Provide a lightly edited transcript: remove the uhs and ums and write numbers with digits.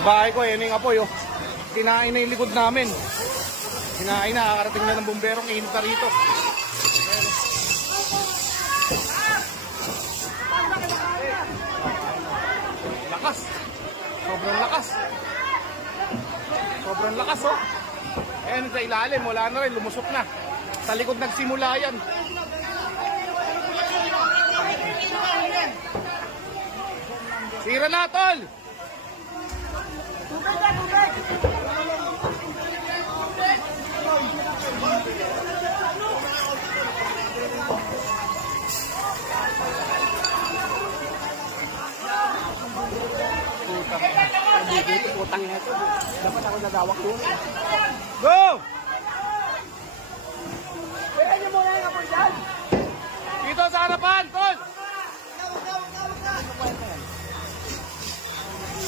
Yung bahay ko, yan yung apoy, oh. Kinain na yung likod namin. Kinain na, kakarating na ng bumberong, init na rito. Lakas. Sobrang lakas. Sobrang lakas, oh. Ayan, sa ilalim, wala na rin, lumusok na. Sa likod nagsimula yan. Sira na, tol! Tubig na, tubig! Putang ina ito. Dapat ako nagawak doon. Go! Kaya niyo muna yung apoy dyan! Dito sa harapan, tol!